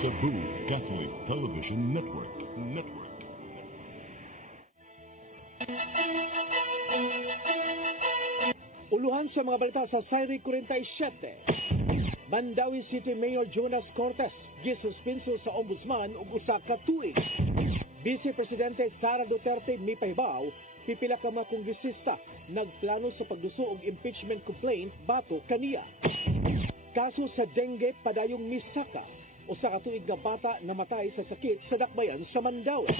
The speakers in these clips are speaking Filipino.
Cebu Catholic Television Network. Uluhan sa mga balita sa Sayri 47. Mandawi City Mayor Jonas Cortes gisuspinso sa ombudsman ug usa ka tuig. Vice Presidente Sara Duterte mipahibaw pipila ka mga kongresista nagplano sa pagduso og impeachment complaint batok kaniya. Kaso sa dengue padayong misaka, usa ka tuig nga bata namatay sa sakit sa dakbayan sa Mandawi.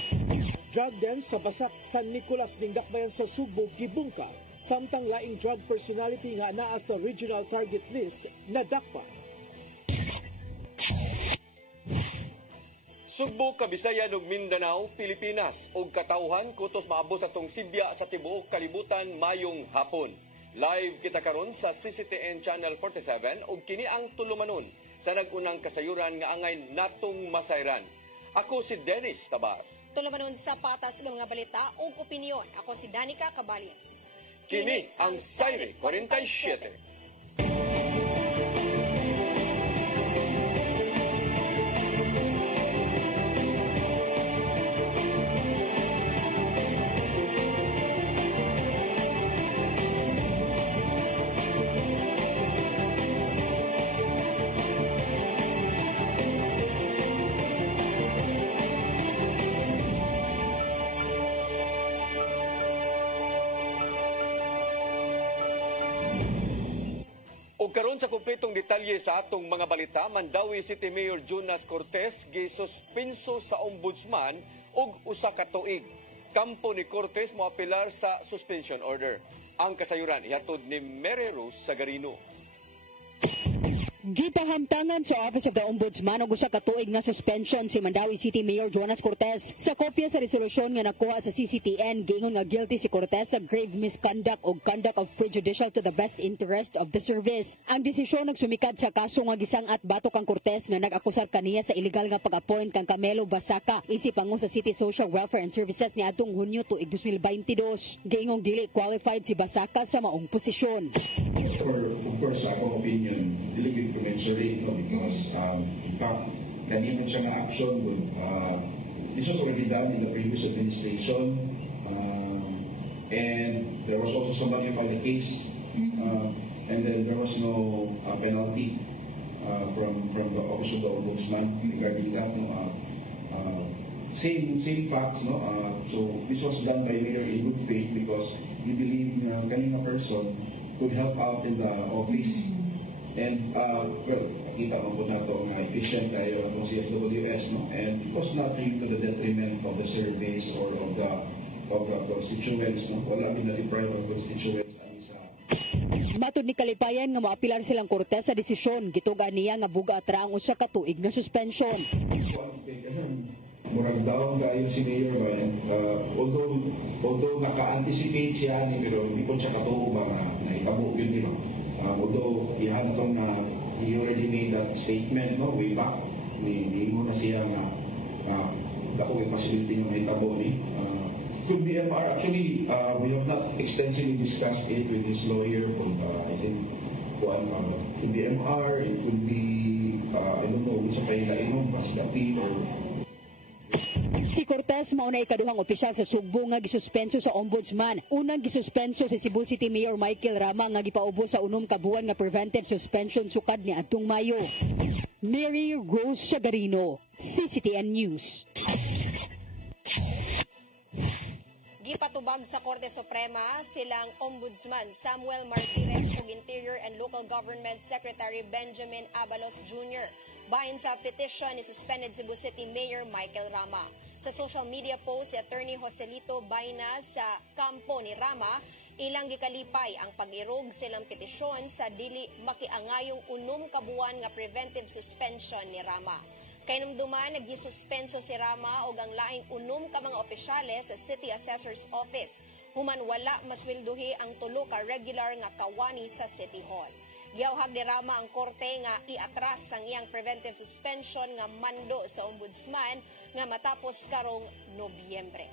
Drug den sa Basak San Nicolas ning dakbayan sa Subo gibungka, samtang laing drug personality nga naa sa regional target list na dakpa. Sugbo, Kabisayan ug Mindanao, Pilipinas ug katawhan kutos maabot atong Sibya sa tibuok kalibutan mayong hapon. Live kita karon sa CCTN Channel 47 ug kini ang tulumanon sa nagunang kasayuran nga angay natong masayran. Ako si Dennis Tabar. Tulumanon sa patas ng mga balita ug opinyon. Ako si Danica Cabalias. Kini ang Sayri 47. Karon sa kumpletong detalye sa atong mga balita, Mandawi City Mayor Jonas Cortes gisuspinso sa ombudsman ug usa ka tuig. Kampo ni Cortes moapilar sa suspension order. Ang kasayuran ihatod ni Mary Rose Sagarino. Gipahamtangan sa Office of the Ombudsman og usa ka tuig nga suspension si Mandawi City Mayor Jonas Cortes. Sa kopya sa resolusyon nga nakuha sa CCTN, giingon nga guilty si Cortes sa grave misconduct o conduct of prejudicial to the best interest of the service. Ang desisyon nagsumikad sa kaso nga gisangat batok ang Cortes nga nag-akusar kaniya sa illegal nga pag-appoint kang Camelo Basaka isip pangu sa City Social Welfare and Services ni atong Hunyo tuig 2022. Giingong dili qualified si Basaka sa maong posisyon. Of course, akong opinion, dili commensurate, no? Because in fact, kanina siya nga action would, this was already done in the previous administration, and there was also somebody who filed a case, and then there was no penalty from the Office of the Ombudsman regarding that. No? Same facts, no? So this was done by Mayor in good faith because we believe kanina person could help out in the office. And, well, kita mo po na ito nga efficient tayo ng CSWS, no? And it was not really to the detriment of the service or of the constituents, no? Wala minadeprive of constituents. Matod ni Kalipayan nga maapilar silang Cortes sa desisyon, gitugan niya nga buga atra ang usa ka tuig na suspension. Murag down kayo si Mayor ba yan? Although naka-anticipate siya, pero hindi po siya katuo ba na itabo yun, di ba? Although iyan itong he already made that statement, no, way back, hindi mo na siya dako yung possibility ng itabo ni. Could be MR. Actually, we have not extensively discussed it with his lawyer, but I think could be MR, it could be, I don't know, sa kailangan, Basdapin or... Si Cortes mao na ikaduhang opisyal sa Sugbo nga gisuspenso sa ombudsman. Unang gisuspenso si Cebu City Mayor Michael Rama nga gipaubo sa 6 ka buwan nga preventive suspension sukad ni adtong Mayo. Mary Rose Sagarino, CCTN News. Gipatubag sa Korte Suprema silang Ombudsman Samuel Martirez ug Interior and Local Government Secretary Benjamin Abalos Jr. bahin sa petition ni suspended Cebu City Mayor Michael Rama. Sa social media post si Attorney Joselito Baina sa kampo ni Rama, ilang gikalipay ang pag-irog silang petisyon sa dili makiangayong 6 ka buwan nga preventive suspension ni Rama. Kainumduman, naggisuspenso si Rama o ang laing 6 ka mga opisyales sa City Assessor's Office. Human wala masweldohi ang 3 ka regular nga kawani sa City Hall. Giyawhag ni Rama ang korte nga iatras ang iyang preventive suspension nga mando sa ombudsman nga matapos karong Nobyembre.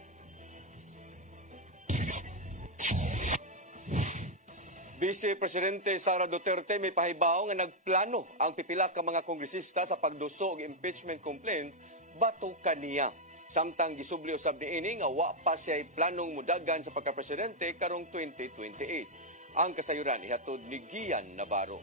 Vice Presidente Sara Duterte may pahibaw nga nagplano ang pipila ka mga kongresista sa pagduso og impeachment complaint bato kaniya. Samtang gisubli usab niini nga wa pa siya planong mudagan sa pagka-presidente karong 2028. Ang kasayuran ihatod ni Gian Navarro.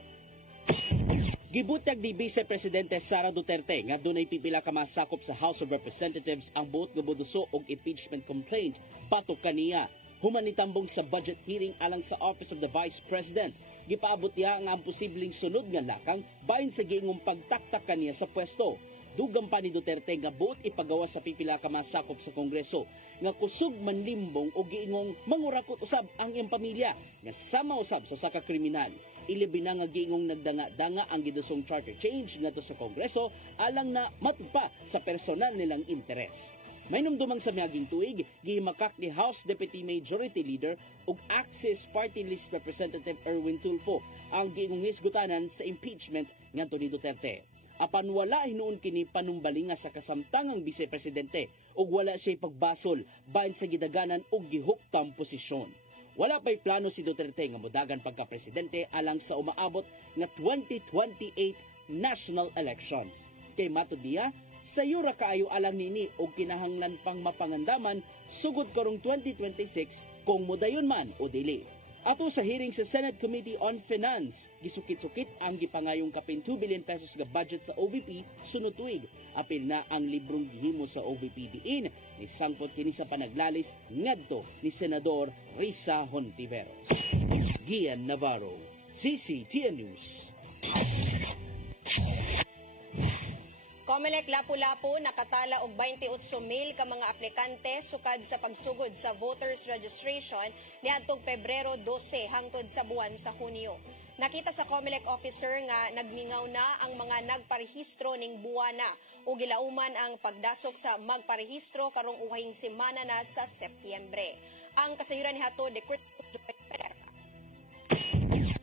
Gibutag ni Vice Presidente Sara Duterte nga dunay pipila ka masakop sa House of Representatives ang buot nga moduso og impeachment complaint bato kaniya. Human nitambong sa budget hearing alang sa Office of the Vice President. Gipaabot niya nga ang posibleng sunod nga lakang bahin sa giingong pagtaktak kaniya sa pwesto. Dugang pa ni Duterte nga buot ipagawa sa pipila ka masakop sa Kongreso nga kusog manlimbong o giingong mangurakot usab ang iyang pamilya nga sama usab sa saka kriminal. Ilabi na nga giingong nagdanga-danga ang gidusong charter change ngadto sa Kongreso alang na matugpa sa personal nilang interes. May numdumang sa miaging tuig, gihimakak ni House Deputy Majority Leader ug Axis Party List Representative Erwin Tulfo ang giingong hisgutanan sa impeachment ngadto ni Duterte. Apan wala hinuon kini panumbalinga sa kasamtangang Vice Presidente ug wala siya pagbasol bahin sa gidaganan ug gihuptang posisyon. Wala pa'y plano si Duterte nga modagan pagka-presidente alang sa umaabot nga 2028 national elections. Kay matod niya, sayura kaayo alang nini o kinahanglan pang mapangandaman sugod karong 2026 kung modayon man o dili. Ato sa hearing sa Senate Committee on Finance, gisukit-sukit ang gipangayong kapin 2 billion pesos nga budget sa OVP sunod tuig. Apil na ang librong gihimo sa OVP diin ni sangkot kini sa panaglalis ngadto ni Senador Risa Hontiveros. Gian Navarro, CCTN News. Comelec Lapu-Lapu nakatala og 28,000 ka mga aplikante sukad sa pagsugod sa voters registration niadtong Pebrero 12 hangtod sa buwan sa Hunyo. Nakita sa Comelec officer nga nagmingaw na ang mga nagparehistro ning buwana ug gilauman ang pagdasok sa magparehistro karong uhing semana na sa Setyembre. Ang kasayuran ni Hato de Cristobal.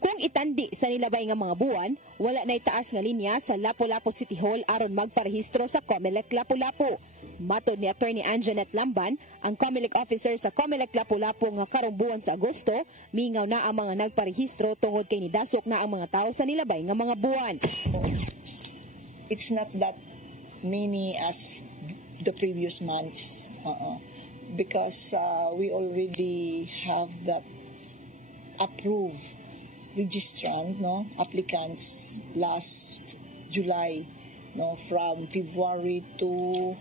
Kung itandi sa nilabay nga mga buwan, wala na itaas nga linya sa Lapu-Lapu City Hall aron magparehistro sa Comelec Lapu-Lapu. Matod ni Attorney Anjanette Lamban, ang Comelec officer sa Comelec Lapu-Lapu nga karong buwan sa Agosto, mingaw na ang mga nagparehistro tungod kay nidasok na ang mga tao sa nilabay nga mga buwan. It's not that many as the previous months because we already have that approved registrant, applicants last July, from February to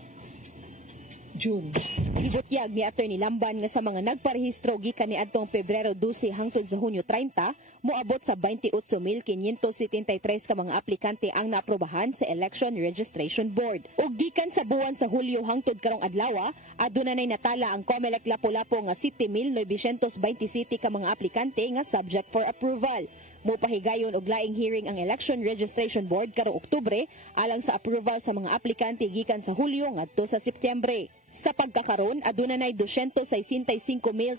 June. Gibutyag ni Attorney Lamban nga sa mga nagparehistro gikan niadtong Pebrero 12 hangtod sa Hunyo 30, moabot sa 28,573 ka mga aplikante ang naaprobahan sa Election Registration Board. Ug gikan sa buwan sa Hulyo hangtod karong adlaw, aduna nay natala ang Comelec Lapu-Lapu nga 7,927 ka mga aplikante nga subject for approval. Mopahigayon og laing hearing ang Election Registration Board karong Oktubre alang sa approval sa mga aplikante gikan sa Hulyo ngadto sa Setyembre. Sa pagkakaron, aduna nay 265,308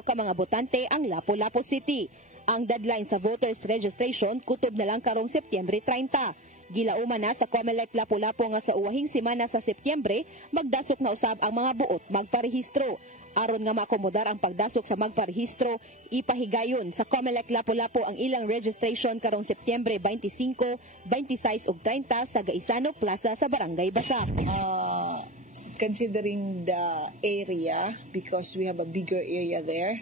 ka mga botante ang Lapu-Lapu City. Ang deadline sa voters registration kutob na lang karong Setyembre 30. Gilauman na sa Comelec Lapu-Lapu nga sa uwahing semana sa Setyembre, magdasok na usab ang mga buot magparehistro. Aron nga maakomodar ang pagdasok sa magparehistro, ipahigayon sa Comelec Lapu-Lapu ang ilang registration karong Setyembre 25, 26 ug 30 sa Gaisano Plaza sa Barangay Basa. Considering the area, because we have a bigger area there,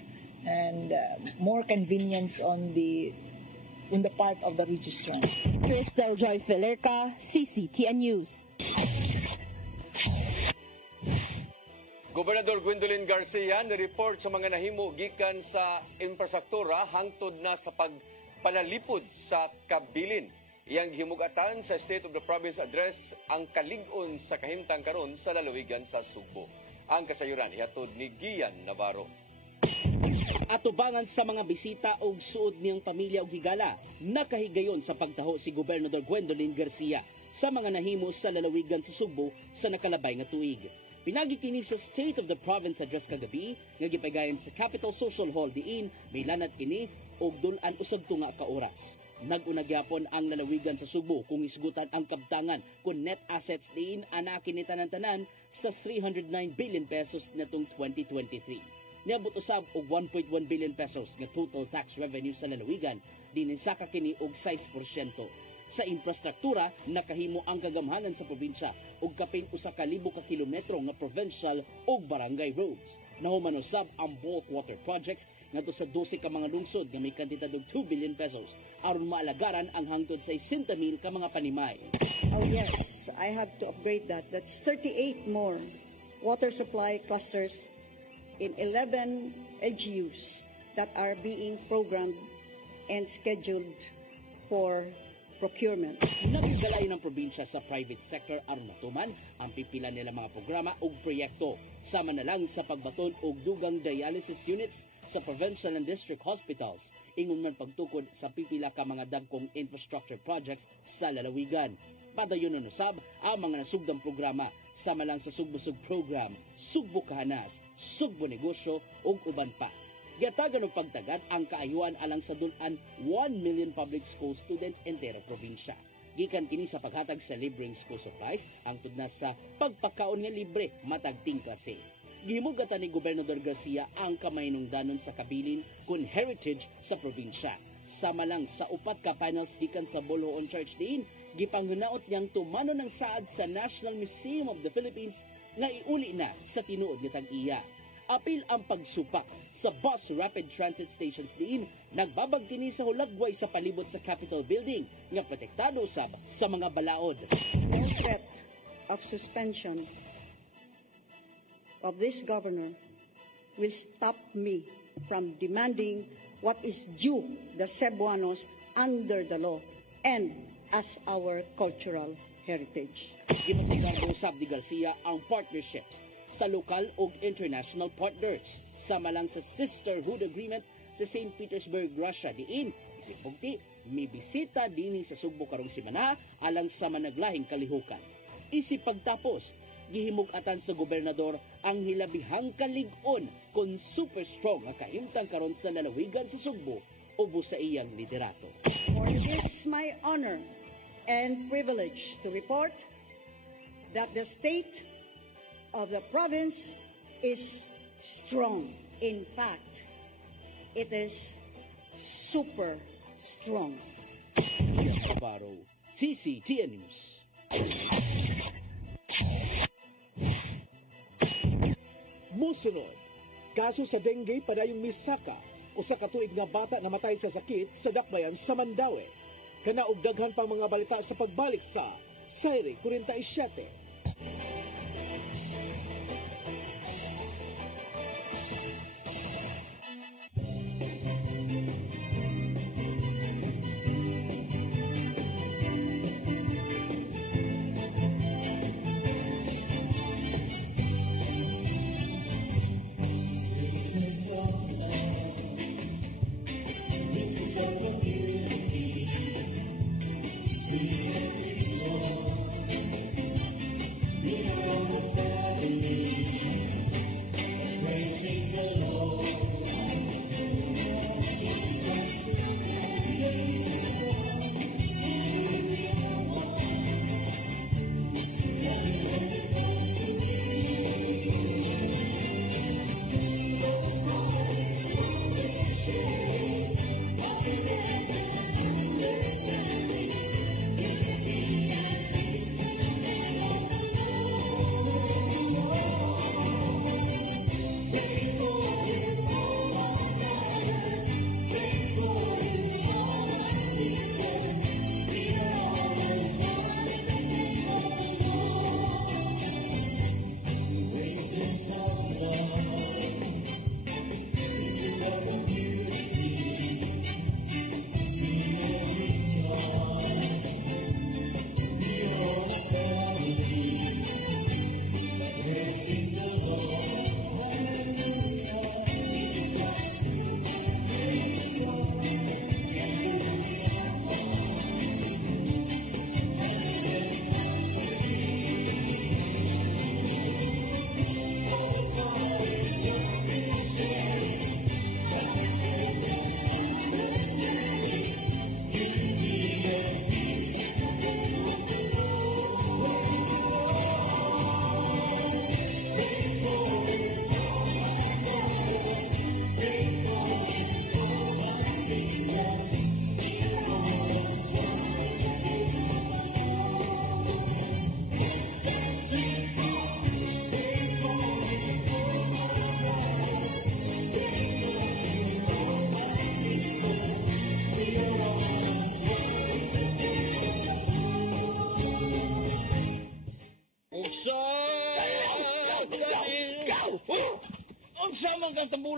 and more convenience on the part of the registrant. Crystal Joy Filerca, CCTN News. Gobernador Gwendolyn Garcia ni-report sa mga nahimo gikan sa infrastruktura hangtod na sa pagpanalipod sa kabilin. Iyang gihimugatan sa State of the Province Address ang kalig-on sa kahimtang karon sa lalawigan sa Subo. Ang kasayuran ihatod ni Gian Navarro. Atubangan sa mga bisita o suod niyang pamilya o higala, nakahigayon sa pagtaho si Gobernador Gwendolyn Garcia sa mga nahimo sa lalawigan sa Subo sa nakalabay nga tuig. Pinagi kini sa State of the Province Address kagabi nga gipagayon sa Capital Social Hall diin may lanat kini og dul-an usab tunga ka oras. Nag-unagyapon ang lalawigan sa Subo kung isgutan ang kabtangan kung net assets diin ana kini tanan-tanan sa 309 billion pesos natong 2023. Niabot usab og 1.1 billion pesos nga total tax revenue sa lalawigan, dinisaka kini og 6%. Sa infrastruktura, nakahimo ang kagamhanan sa probinsya og kapin 1,000 ka kilometro nga provincial ug barangay roads. Nahuman usab ang bulk water projects ngadto sa 12 ka mga lungsod nga may kantidad og 2 billion pesos aron maalagaran ang hangtod sa 60,000 ka mga panimay. Oh yes, I have to upgrade that. That's 38 more water supply clusters in 11 LGUs that are being programmed and scheduled for procurement. Naggalay ng probinsya sa private sector aron matuman ang pipila nila mga programa ug proyekto sama na lang sa pagbaton og dugang dialysis units sa provincial and district hospitals ingon man pagtukod sa pipila ka mga dagkong infrastructure projects sa lalawigan. Padayon usab ang mga nasugdang programa sama lang sa Sugbusog program, Sugbo Kahanas, Sugbo Negosyo ug uban pa. Gatagan og pagtagad ang kaayuan alang sa dul-an 1 million public school students entero probinsya. Gikan kini sa paghatag sa libreng school supplies hangtod na sa pagpakaon nga libre matag ting klase. Gihimugatan ni Gobernador Garcia ang kamahinungdanon sa kabilin kun heritage sa probinsya. Sama lang sa upat ka panels gikan sa Boloon Church diin, gipanghunaot niyang tumano ng saad sa National Museum of the Philippines nga iuli na sa tinuod nga tag-iya. Apil ang pagsupak sa bus rapid transit stations diin, nagbabag kini sa hulagway sa palibot sa Capitol Building nga protektado usab sa mga balaod. No threat of suspension of this governor will stop me from demanding what is due the Cebuanos under the law and as our cultural heritage. Ginatigan usab ni Garcia ang partnerships sa lokal ug international partners sama lang sa Sisterhood Agreement sa St. Petersburg, Russia diin isip pugti may bisita dinhi sa Sugbo karong semana alang sa managlahing kalihukan. Isip pagtapos gihimug-atan sa gobernador ang hilabihang kalig-on kon super strong nga kahimtang karon sa lalawigan sa Sugbo ubos sa iyang liderato. For it is my honor and privilege to report that the state of the province is strong. In fact, it is super strong. Baro, CCTN News. Musunod, kaso sa dengue padayong misaka, usa ka tuig nga bata namatay sa sakit sa dakbayan sa Mandaue. Kana og daghan pang mga balita sa pagbalik sa Sayri 47.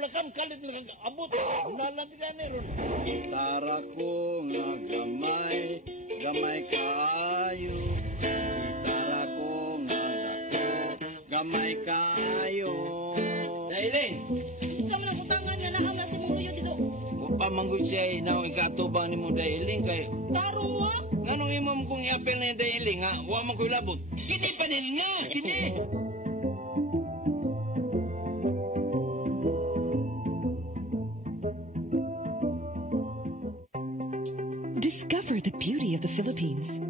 makamkalit lang abot. Nalang gani ron. Gitara ko nga gamay, gamay kaayo. Gitara ko nga dako, gamay kaayo. Dailing! Sa mo nang utangan nga naam na si Mungguyo dito. Pamanggoy siya na ikatubang ni mo Dailing kay. Tarong mo? Anong imam kong i-apel ni Dailing ha? Huwag man ko'y labot. Kini pa din nga! Kini! Discover the beauty of the Philippines.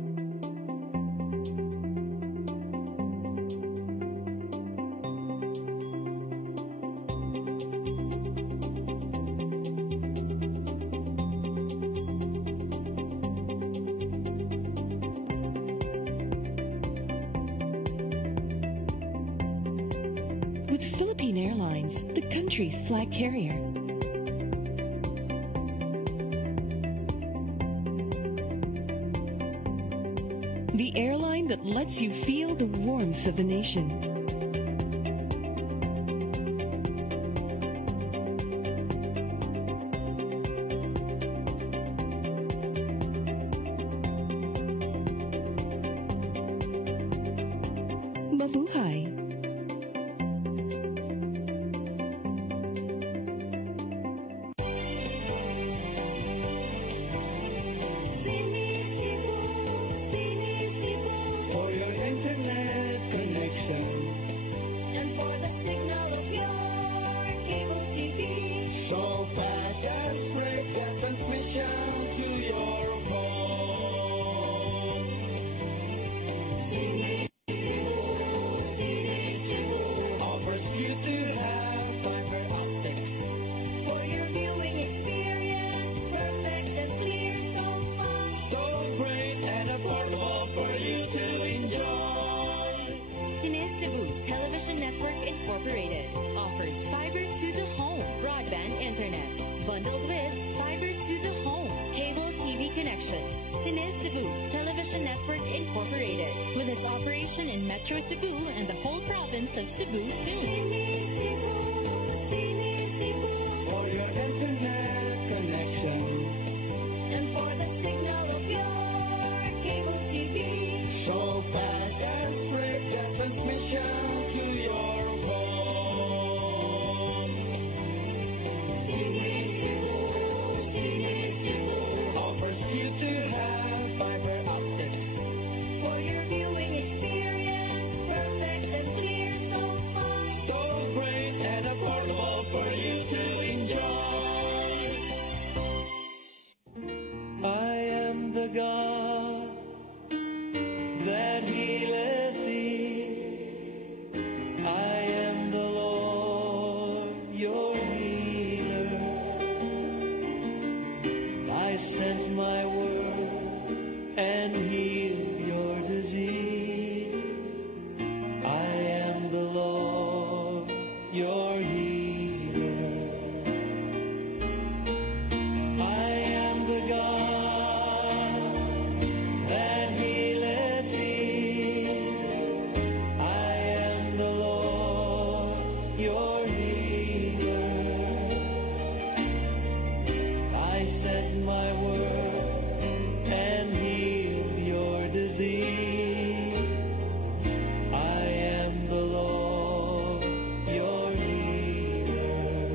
With Philippine Airlines, the country's flag carrier. The airline that lets you feel the warmth of the nation. Mabuhay. For your internet connection And for the signal of your cable TV. so fast and spread the transmission to your home. Sini offers you to have fiber optics. For your viewing experience, perfect and clear so fast. So great and affordable for you to enjoy. Cine Cebu Television Network Incorporated offers fiber to the home broadband internet bundled with fiber to the home cable TV connection. Cine Cebu Television Network Incorporated with its operation in Metro Cebu and the whole province of Cebu soon. For your internet connection And for the signal of your cable TV. so fast and spread the transmission to your home. Sini offers you to have fiber optics. For your viewing experience, perfect and clear so fast. So great and affordable for you to enjoy. I am the God that healeth thee. I am the Lord, your healer. I sent my word and healed your disease. I am the Lord, your healer. I am the God that healeth thee. I am the Lord, your healer. I sent my word and healed your disease. I am the Lord, your healer.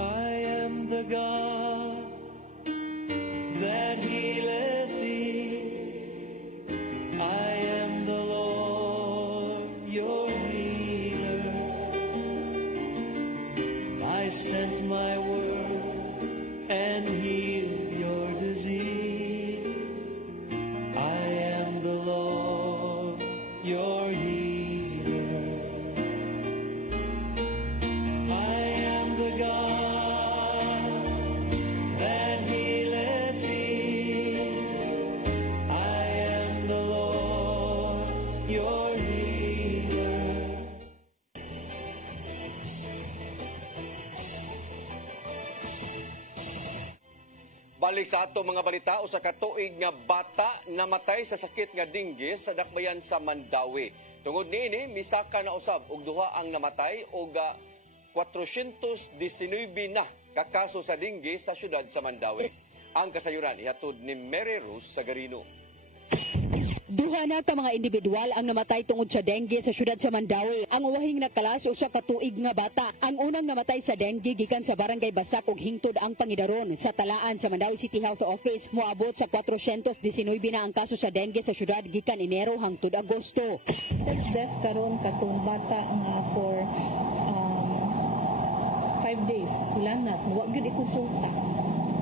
I am the God that healeth thee. I am the Lord, your healer. I sent my word and healed your disease. I am the Lord, your healer. I am the God that healeth thee. I am the Lord, your healer. Balik sa ato mga balita, usa ka tuig nga bata namatay sa sakit nga dengue sa dakbayan sa Mandawi. Tungod niini misaka na usab og duha ang namatay og 419 na kakaso sa dengue sa syudad sa Mandawi. Ang kasayuran ihatod ni Mary Rose Sagarino. Duha na ka mga individual ang namatay tungod sa dengue sa syudad sa Mandawi. Ang uwahing nakalas usa ka tuig nga bata. Ang unang namatay sa dengue gikan sa barangay Basak ug hingtod ang pangidaron sa talaan sa Mandawi City Health Office. Moabot sa 419 na ang kaso sa dengue sa syudad gikan Enero hangtod Agosto. This death karon katong bata nga for 5 days. Wala na. Wa gyud ikonsulta.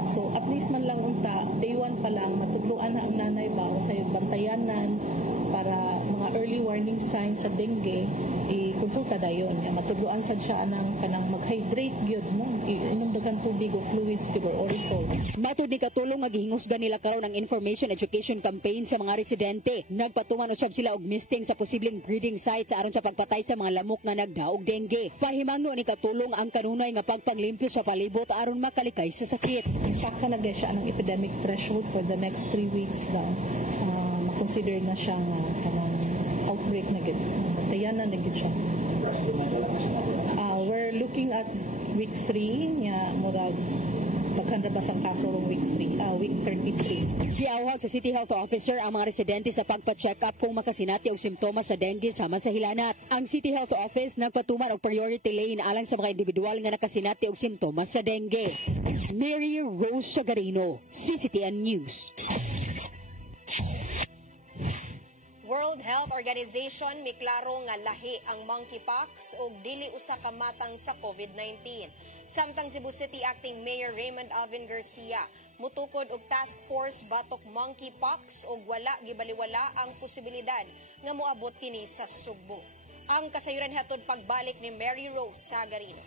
So at least man lang unta, day 1 pa lang, matudloan na ang nanay ba sa bantayanan para mga early warning signs sa dengue, i-konsulta dayon. Matudloan sad siya anang kanang mag-hydrate gyud mo, inom daghang tubig o fluids gyud or orisol. Matud ni katulong nga gihingusgan nila karon ang information education campaign sa mga residente. Nagpatuman usab sila og misting sa posibleng breeding sites aron sa pagpatay sa mga lamok nga nagdaog dengue. Pahimangno ni katulong ang kanunay nga pagpanglimpyo sa palibot aron makalikay sa sakit. Saka na siya ng epidemic threshold for the next 3 weeks daw. Makonsider na siya nga kanang outbreak na gid. Tayanan na gid siya. We're looking at week 3 nga murag pagkanrabas ang kaso rong week 33. Giawhag sa City Health Officer ang mga residente sa pagpa-check up kung makasinati og simptomas sa dengue sama sa hilanat. Ang City Health Office nagpatuman og priority lane alang sa mga individual nga nakasinati og simptomas sa dengue. Mary Rose Sagarino, CCTN News. World Health Organization miklaro nga lahi ang monkeypox ug dili usa ka matang sa COVID-19. Samtang Cebu City Acting Mayor Raymond Alvin Garcia mutukod og task force batok monkeypox ug wala gibaliwala ang posibilidad nga moabot kini sa Sugbo. Ang kasayuran hatod pagbalik ni Mary Rose Sagarino.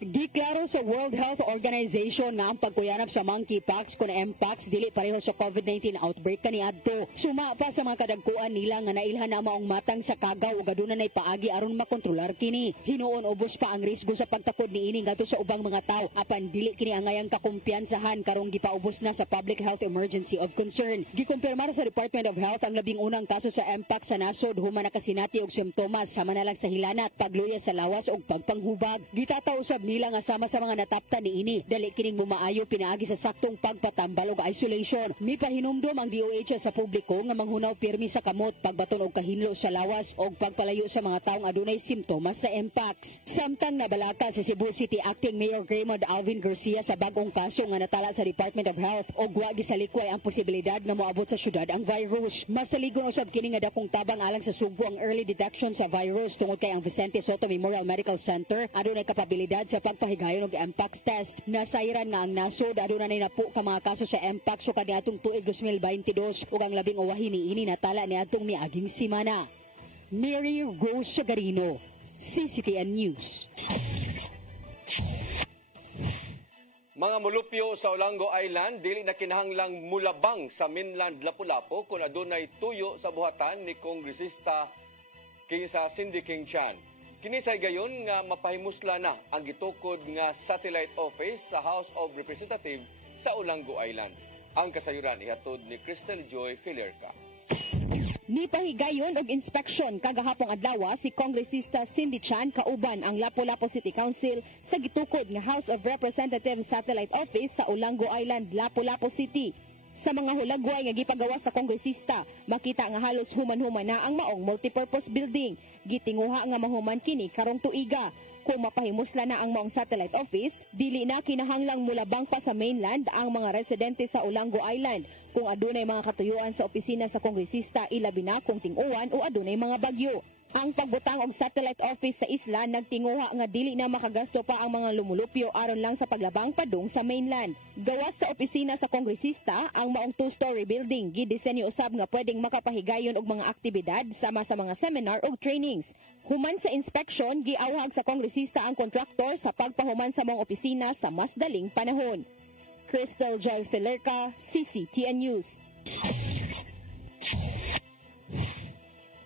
Giklaro sa World Health Organization nga ang pagkuyanap sa monkeypox kun mpox dili pareho sa COVID-19 outbreak kaniadto. Suma pa sa mga kadagkuan nila nga nailhan na maong matang sa kagaw ug aduna nay paagi aron makontrolar kini. Hinuon ubos pa ang risgo sa pagtakod niini ngadto sa ubang mga tawo apan dili kini angayang kakumpiyansahan karong gipaubos na sa public health emergency of concern. Gikumpirmar sa Department of Health ang labing unang kaso sa mpox sa nasod human nakasinati og simptomas sama na lang sa hilanat, pagluya sa lawas ug pagpanghubag. Gitataw usab nila nga sama sa mga nataptan niini dali kining mumaayo pinaagi sa saktong pagpatambal ug isolation. Mipahinumdom ang DOH sa publiko nga manghunaw pirmi sa kamot, pagbaton og kahinlo sa lawas ug pagpalayo sa mga taong adunay simptomas sa mpox. Samtang nabalaka si Cebu City Acting Mayor Raymond Alvin Garcia sa bagong kaso nga natala sa Department of Health ug wa gisalikway ang posibilidad nga moabot sa syudad ang virus. Masaligon usab kini nga dakong tabang alang sa Sugbo ang early detection sa virus tungod kay ang Vicente Soto Memorial Medical Center adunay kapabilidad sa pagpahigayon og mpox test. Nasairan nga ang nasod aduna nay napo ka mga kaso sa mpox so kaniadtong tuig 2022 ug ang labing uwahi niini natala niadtong miaging semana. Mary Rose Sagarino, CCTN News. Mga mulupyo sa Olango Island dili na kinahanglang mulabang sa mainland Lapu-Lapu kung adunay tuyo sa buhatan ni Kongresista sa Cindy King Chan. Kinisay gayon nga mapahimusla na ang gitukod nga satellite office sa House of Representatives sa Olango Island. Ang kasayuran ihatod ni Crystal Joy Filerca. Nipahigayon og inspeksyon kagahapong adlaw si Kongresista Cindy Chan kauban ang Lapu-Lapu City Council sa gitukod nga House of Representatives Satellite Office sa Olango Island, Lapu-Lapu City. Sa mga hulagway nga gipagawas sa kongresista, makita nga halos human-human na ang maong multipurpose building. Gitinguha nga mahuman kini karong tuiga. Kung mapahimusla na ang maong satellite office, dili na kinahanglang mulabang pa sa mainland ang mga residente sa Olango Island. Kung adunay mga katuyuan sa opisina sa kongresista, ilabi na kung ting-uwan o adunay mga bagyo. Ang pagbutang og satellite office sa isla nagtinguha nga dili na makagasto pa ang mga lumulupyo aron lang sa paglabang padung sa mainland. Gawas sa opisina sa kongresista, ang maong 2-story building gidisenyo usab nga pwedeng makapahigayon og mga aktibidad sama sa mga seminar ug trainings. Human sa inspeksyon, giawhag sa kongresista ang kontraktor sa pagpahuman sa mga opisina sa mas daling panahon. Crystal Joy Filerca, CCTN News.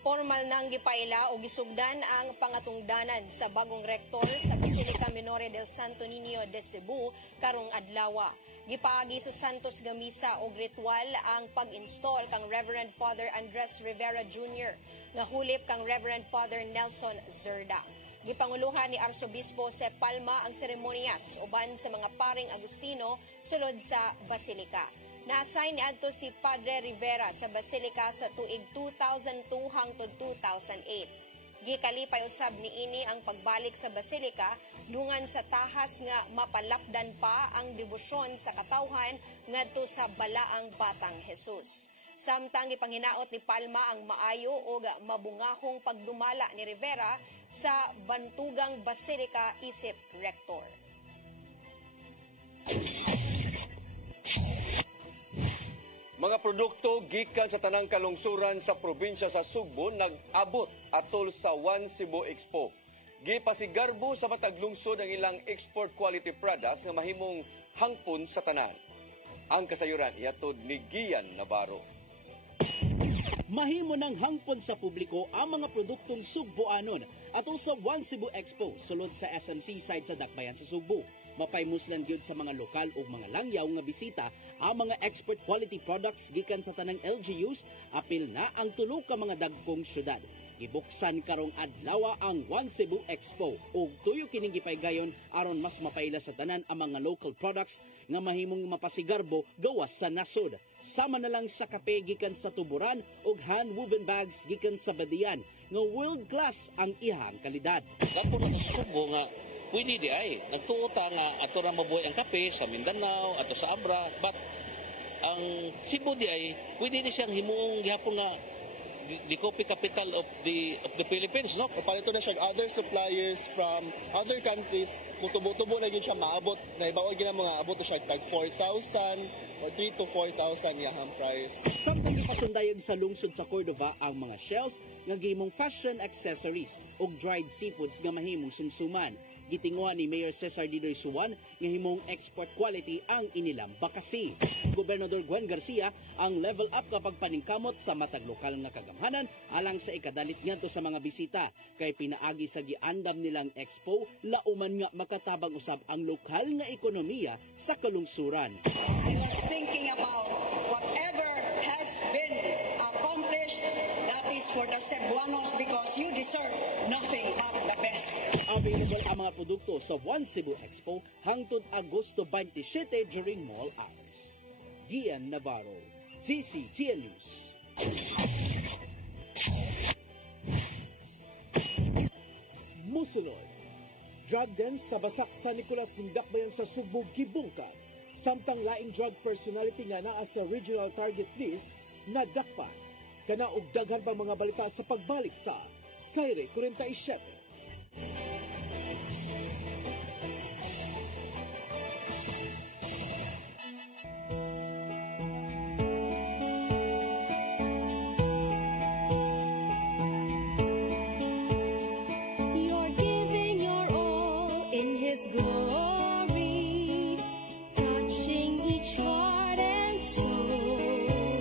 Formal nang gipaila o gisugdan ang pangatungdanan sa bagong rektor sa Basilica Minore del Santo Niño de Cebu karong adlaw. Gipaagi sa Santos Gamisa og ritual ang pag-install kang Reverend Father Andres Rivera Jr. nga hulip kang Reverend Father Nelson Zerda. Gipanguluhan ni Arsobispo Sep Palma ang seremonyas uban sa mga paring Agustino sulod sa Basilika. Na-assign niadto si Padre Rivera sa Basilika sa tuig 2002 hangtod 2008. Gikalipay usab niini ang pagbalik sa Basilika dungan sa tahas nga mapalapdan pa ang debosyon sa katawhan ngadto sa balaang Batang Jesus. Samtang ipanginaot ni Palma ang maayo o mabungahong pagdumala ni Rivera sa Bantugang Basilika isip Rector. Mga produkto gikan sa tanang kalungsuran sa probinsya sa Sugbo nag-abot atol sa One Cebu Expo. Gipasigarbo sa matag lungsod ang ilang export quality products nga mahimong hangpon sa tanan. Ang kasayuran iatod ni Gian Navarro. Mahimo ng hangpon sa publiko ang mga produktong Sugboanon atol sa One Cebu Expo sulod sa SMC side sa Dakbayan sa Sugbo. Mapaymuslan gyud sa mga lokal o mga langyaw nga bisita ang mga export quality products gikan sa tanang LGUs, apil na ang tulo ka mga dagkong syudad. Gibuksan karong adlaw ang One Cebu Expo ug tuyo kining gipaygayon aron mas mapayla sa tanan ang mga local products nga mahimong mapasigarbo gawas sa nasod. Sama na lang sa kape gikan sa tuburan ug hand-woven bags gikan sa Badian nga world class ang ihang kalidad. Dato na sa Sugbo nga pwede di ay nagtuota nga ato ra mabuhay ang kape sa Mindanao ato sa Abra, but ang Cebu di ay pwede ni siyang himuong gihapon nga the coffee capital of the Philippines, no? Palito na siya other suppliers from other countries, mutubo-tubo na yun siya maabot, na ibaon gina mga abot na siya tag 4,000 or 3 to 4,000 yahang price. Samtang ipasundayag sa lungsod sa Cordova ang mga shells nga gihimong fashion accessories ug dried seafoods nga mahimong sumsuman. Gitinguhan ni Mayor Cesar Didoy Suwan nga himong export quality ang inilang bakasi. Gobernador Juan Garcia ang level up kapag paningkamot sa matag lokal nga kagamhanan alang sa ikadalit ngadto sa mga bisita kay pinaagi sa giandam nilang expo lauman nga makatabang usab ang lokal nga ekonomiya sa kalungsuran. I was thinking about whatever has been accomplished, that is for the Cebuanos because you deserve nothing but the best. Available ang mga produkto sa One Cebu Expo hangtod Agosto 27 during mall hours. Gian Navarro, CCTN News. Musulod. Drug den sa basak sa Nicolas ng Dakbayan sa Sugbo gibungkag. Samtang laing drug personality nga naa sa regional target list na dakpa. Kana og daghan pang mga balita sa pagbalik sa Sayre 47. You're giving your all in His glory, touching each heart and soul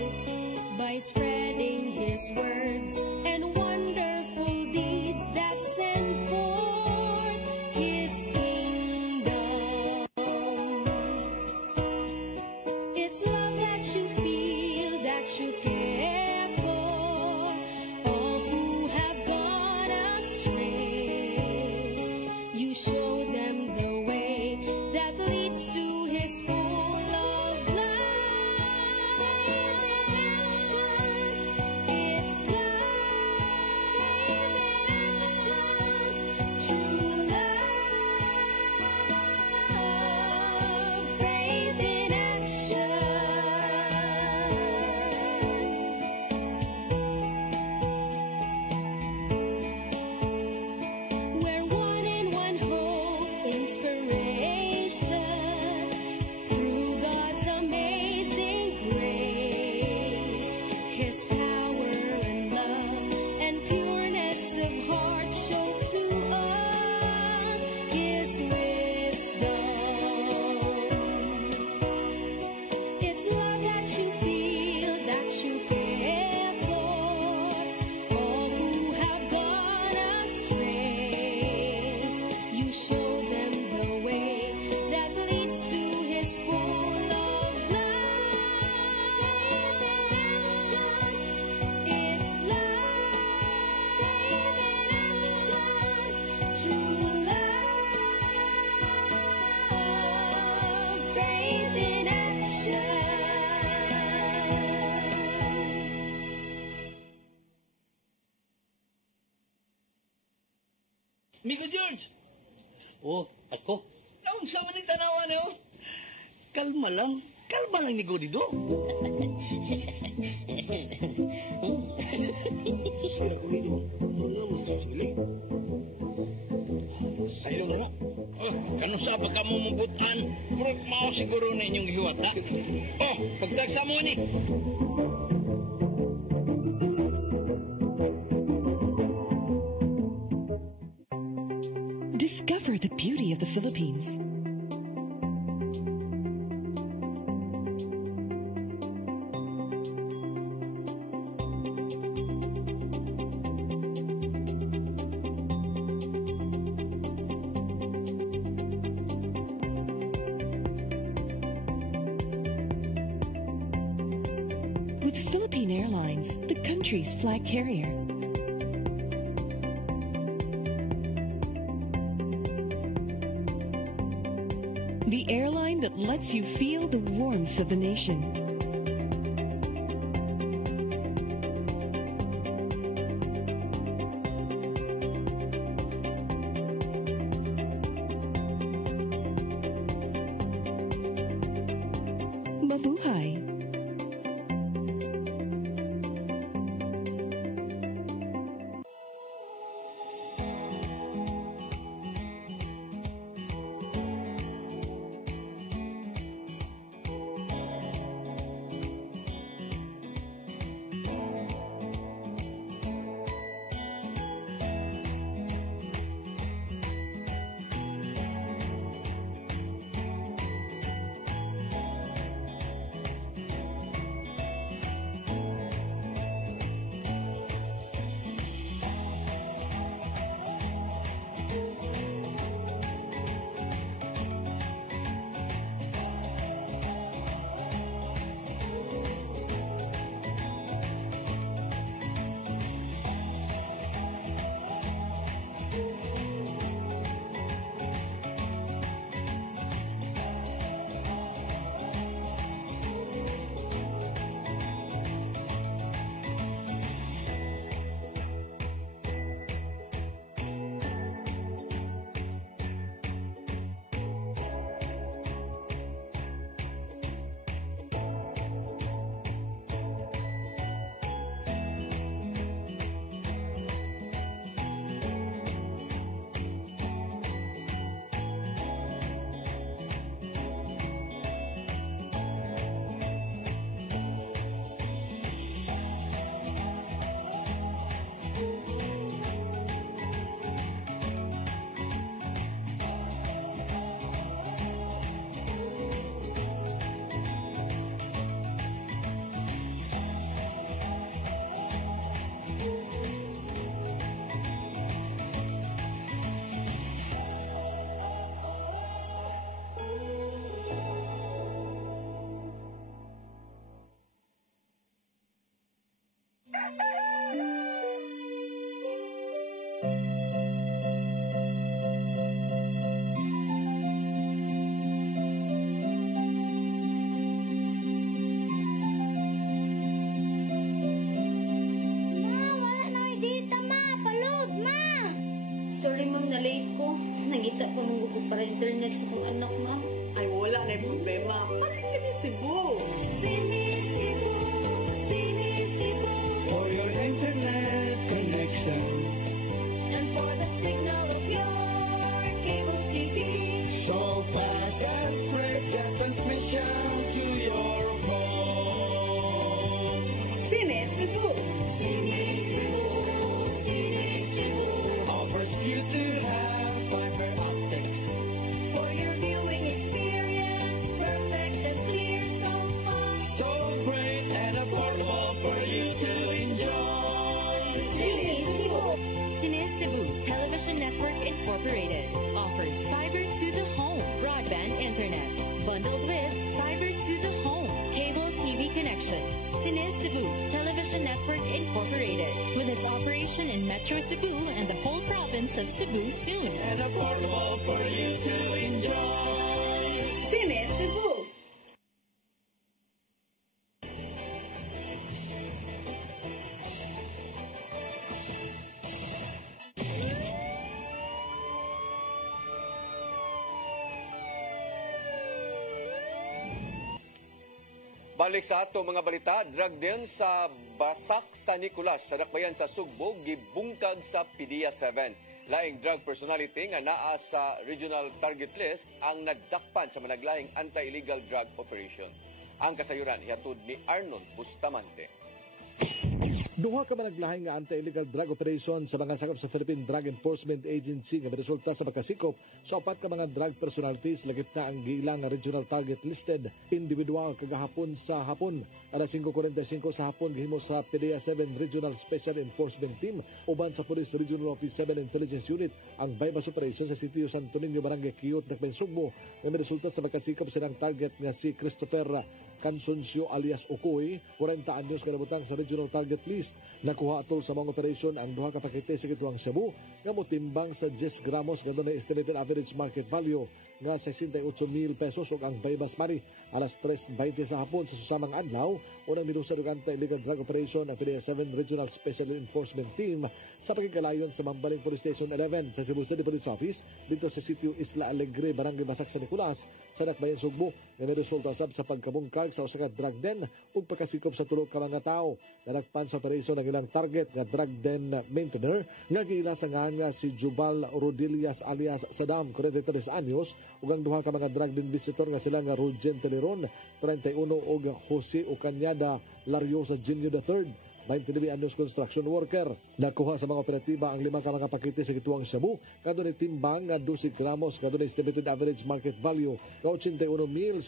by spreading His words and wonderful deeds that send forth His kingdom. It's love that you feel, that you care for all who have gone astray. You show them the way that leads to His full of light. It's love. Oh, ako? Naon sa maning tanawan niyo? Kalma lang ni Godido. Sila Godido, mga mo sa susiling. Sayo na mo. Oh, kano sa pa ka mo mumbutan? Murag mao siguro na inyong gihuwat, ha? Oh, pagtagsa mo ni. Discover the beauty of the Philippines. With Philippine Airlines, the country's flag carrier. The airline that lets you feel the warmth of the nation. Mabuhay. Sorry ma'am, na-late ko. Nangita ko nung gusto para internet sa kong anak ma. Ay, wala na yung problema. Sinisibo. Sinisibo, sinisibo. For your internet connection. And for the signal of your cable TV. So fast and straight the transmission to your home. Sinisibo. Sinisibo, sinisibo. Offers you to have fiber optics. For your viewing experience, perfect and clear so far. So great and affordable for you to enjoy. Sinisibo. Sinisibo Television Network Incorporated offers fiber to the home broadband internet bundled with fiber to the home cable TV connection. Sinisibo Television Network Incorporated with its operation in Metro Cebu and the whole province of Cebu soon. And affordable for you to enjoy. Sinisibo. Balik sa ato mga balita, drug din sa Basak sa Nicolas sa dakbayan sa Sugbo gibungkag sa PDEA 7. Laing drug personality nga naa sa regional target list ang nagdakpan sa managlaing anti-illegal drug operation. Ang kasayuran hihatod ni Arnold Bustamante. Duha ka managlahing nga anti-illegal drug operation sa mga sakop sa Philippine Drug Enforcement Agency nga resulta sa pagkasikop sa upat ka mga drug personalities lagip na ang giilang nga regional target listed individual kagahapon sa hapon. Alas 5:45 sa hapon gihimo sa PDEA 7 Regional Special Enforcement Team uban sa Police Regional Office 7 Intelligence Unit ang bypass operation sa sitio Santo Niño, Barangay Quiyot, Dakbayan, Sugbo nga resulta sa pagkasikop silang target nga si Christopher Cansoncio alias Okoy, 40 anyos kanabutang sa regional target list. Nakuha atol sa mga operasyon ang duha ka pakete sa gituang Cebu nga motimbang sa 10 gramos nga doon na estimated average market value nga 68,000 pesos ug ang baybas mari. Alas 3:20 sa hapon sa susamang adlaw unang nilusad og anti-illegal drug operation ang PDEA 7 Regional Special Enforcement Team sa pagkikalayon sa Mambaling Police Station 11 sa Cebu City Police Office dito sa sitio Isla Alegre, Barangay Basak sa Nicolas sa Dakbayan, Sugbo nga resulta sab sa pagkabungkag sa usa ka drug den ug pagkasikop sa tulo ka mga tao. Nadakpan sa operasyon ang ilang target nga drug den maintainer nga giila sa nga si Jubal Rodillas alias Saddam, 43 anyos ug ang duha ka mga drug den visitor nga sila nga Rogen Teleron, 31 ug Jose Ocañada Lariosa Jr. III, 29 anyos construction worker. Nakuha sa mga operatiba ang 5 ka mga pakete sa gituang Cebu kadto ni timbang nga 12 gramos kadto ni estimated average market value nga 81,600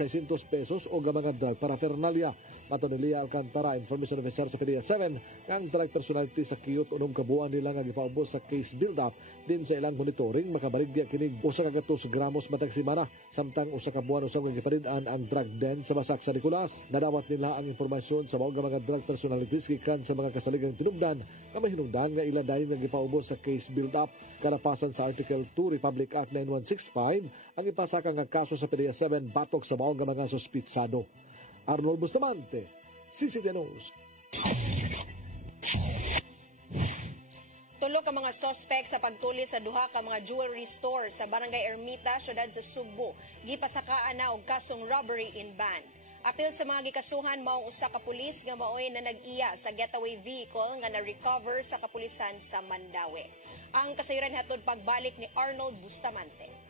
pesos o mga drug paraphernalia. Mato ni Lia Alcantara, information officer sa PDEA 7, ang drug personality sa Quiyot unom kabuan nila nga gipaubos sa case build-up din sa ilang monitoring makabaligya kinig usa ka 2 gramos matag semana samtang usa ka buwan usab nga giparid-an ang drug den sa Basak sa Nicolas. Nadawat nila ang impormasyon sa mga drug personalities gikan sa mga kasaligang tinubdan nga may hinungdan nga ila dayon nga gipaubos sa case build-up. Kalapasan sa Article 2 Republic Act 9165 ang ipasaka nga kaso sa PDEA 7 batok sa mga suspitsado. Arnold Bustamante, CCTV News. Tulo ka mga suspect sa pagtuli sa duha ka mga jewelry store sa Barangay Ermita, syudad sa Sugbo. Gipasakaan na og kasong robbery in van. Apil sa mga gikasuhan maong usa ka pulis nga maoy na nag-iya sa getaway vehicle nga na-recover sa kapulisan sa Mandaue. Ang kasayuran hatod pagbalik ni Arnold Bustamante.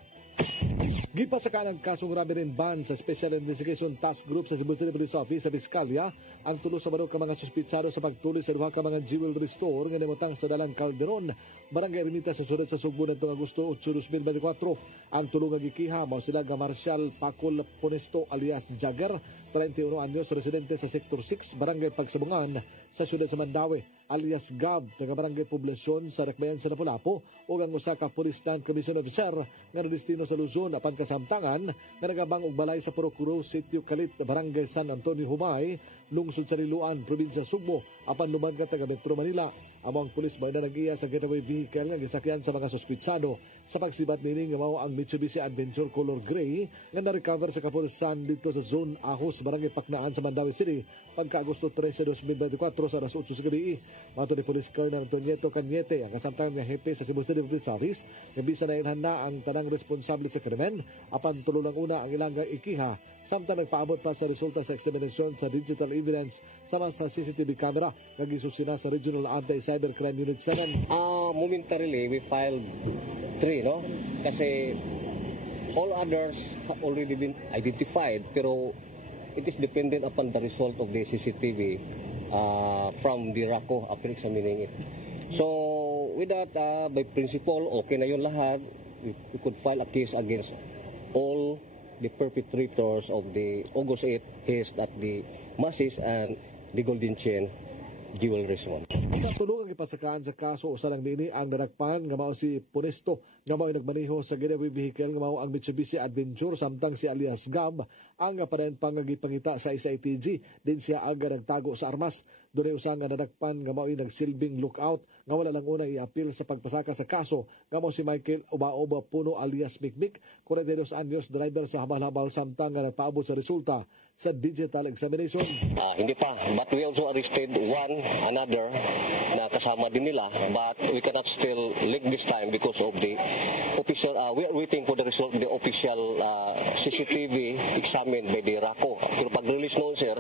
Gipasakaan ang kasong robbery in van sa Special Investigation Task Group sa Cebu City Police Office sa Piskalya ang tulo sa manok ka mga suspitsado sa pagtuli sa duha ka mga jewelry store nga nimutang sa Dalang Calderon, Barangay Ermita sa syudad sa Sugbo nitong Agosto 8, 2024. Ang tulo nga gikiha mao sila nga Marcial Pacol Ponesto alias Jagger, 31 anyos, residente sa Sector 6, Barangay Pagsabungan sa syudad sa Mandaue, alias Gab, taga Barangay Poblasyon sa Dakbayan sa Lapu-Lapu, o ang usa ka Police Stand Commission Officer nga destino sa Luzon apan kasamtangan nga nagabang og balay sa Procuro Sitio Kalit, Barangay San Antonio Humay, lungsod sa Liloan, probinsya Sugbo, apan lumagkat taga Metro Manila. Among pulis mao na nag-iya sa getaway vehicle nga gisakyan sa mga suspitsado sa pagsibat nini nga mao ang Mitsubishi Adventure Color Gray nga na-recover sa kapulisan dito sa Zone Ahos, Barangay Paknaan sa Mandaue City pagka Agosto 13, 2024 sa alas 8 sa gabi. Mato ni Police Colonel Antonieto Cañete ang kasamtangan nga hepe sa Cebu City Police Office nga bisa na ilhan na ang tanang responsable sa krimen apan tulo lang una ang ilang ikiha samtang nagpaabot pa sa resulta sa examinasyon sa digital evidence sama sa CCTV camera nga gisusina sa Regional Anti-Cybercrime Unit 7. Momentarily we filed 3, no? Kasi all others have already been identified pero it is dependent upon the result of the CCTV from the RACO after examining it. So with that, by principle, okay na yun lahat. We could file a case against all the perpetrators of the August 8 heist at the Masis and the Golden Chain jewelry one. Sa tulong ang ipasakaan sa kaso usa lang nini ang nadakpan nga mao si Ponesto nga mao nagmaneho sa getaway vehicle nga mao ang Mitsubishi Adventure samtang si alias Gab ang padayon pangagipangita sa SITG din siya aga nagtago sa armas. Dunay usa nga nadakpan nga mao nagsilbing lookout nga wala lang unang i-appeal sa pagpasaka sa kaso nga mao si Michael Obaoba Puno alias Mikmik, 42 anyos, driver sa habal-habal samtang nga nagpaabot sa resulta sa digital examination. Hindi pa, but we also arrested another na kasama din nila, but we cannot still link this time because of the we are waiting for the result of the official CCTV examined by the RACO. Pero pag-release noon, sir,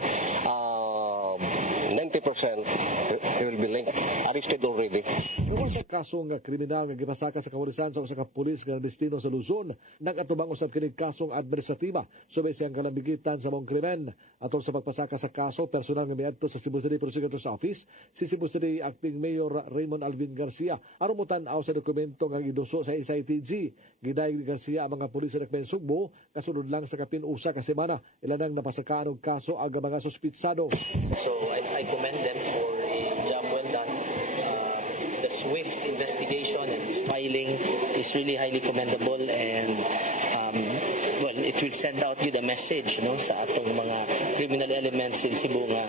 90% they will be linked, arrested already. Noong sa kasong kriminal nga gipasaka sa kapulisan sa usa ka pulis nga destino sa Luzon, nagatubang usab kini kasong administratiba subay siyang kalambigitan sa mong krimen. Atol sa pagpasaka sa kaso, personal nga miadto sa Cebu City Prosecutor's Office si Cebu City Acting Mayor Raymond Alvin Garcia aron mutan-aw sa dokumento nga giduso sa SITG. Gidayeg ni Garcia ang mga pulis sa Sugbo kasunod lang sa kapin-usa ka semana ilanang napasakaan og kaso ang mga suspitsado. So I commend them for a job well done. The swift investigation and filing is really highly commendable, and well, it will send out you the message, no, sa atong mga criminal elements in Cebu nga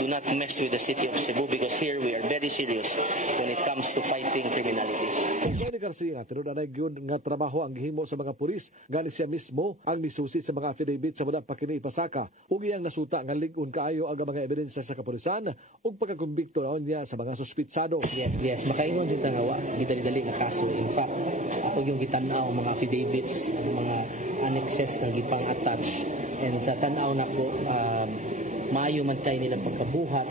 do not mess with the city of Cebu, because here we are very serious when it comes to fighting criminality. Kaya ni Garcia, tinunanay gyud nga trabaho ang gihimo sa mga pulis, gani siya mismo ang misusi sa mga affidavit sa wala pa kini ipasaka ug iyang nasuta nga lig-on kaayo ang mga ebidensya sa kapulisan ug pagkakumbikto naon niya sa mga suspitsado. Yes, makaingon din nga wa gidali nga kaso. In fact, ako yung gitanaw mga affidavits, mga annexes nga gipang attach, and sa tanaw na ko maayo man kay nilang pagkabuhat,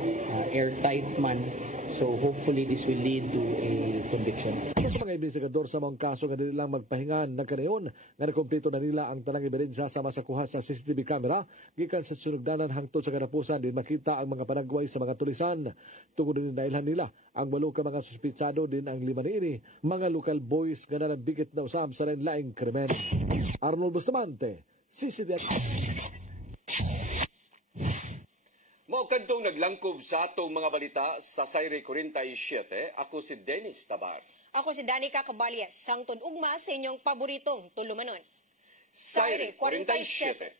airtight man. So hopefully this will lead to a conviction. Sa mga investigador sa mga kaso nga dili lang magpahingan nagkanayon nga nakompleto na nila ang tanang ebidensya sama sa kuha sa CCTV camera gikan sa sunugdanan hangtod sa kadapusan din makita ang mga panagway sa mga tulisan. Tungod din nailhan nila ang 8 ka mga suspitsado din ang 5 niini mga local boys nga nalabikit na usab sa lain-laing krimen. Arnold Bustamante, CCTV. Mao kadtong naglangkob sa atong mga balita sa Sayre 47, ako si Dennis Tabar. Ako si Danica Caballes, sangtod ugma sa inyong paboritong tulumanon. Sayre 47.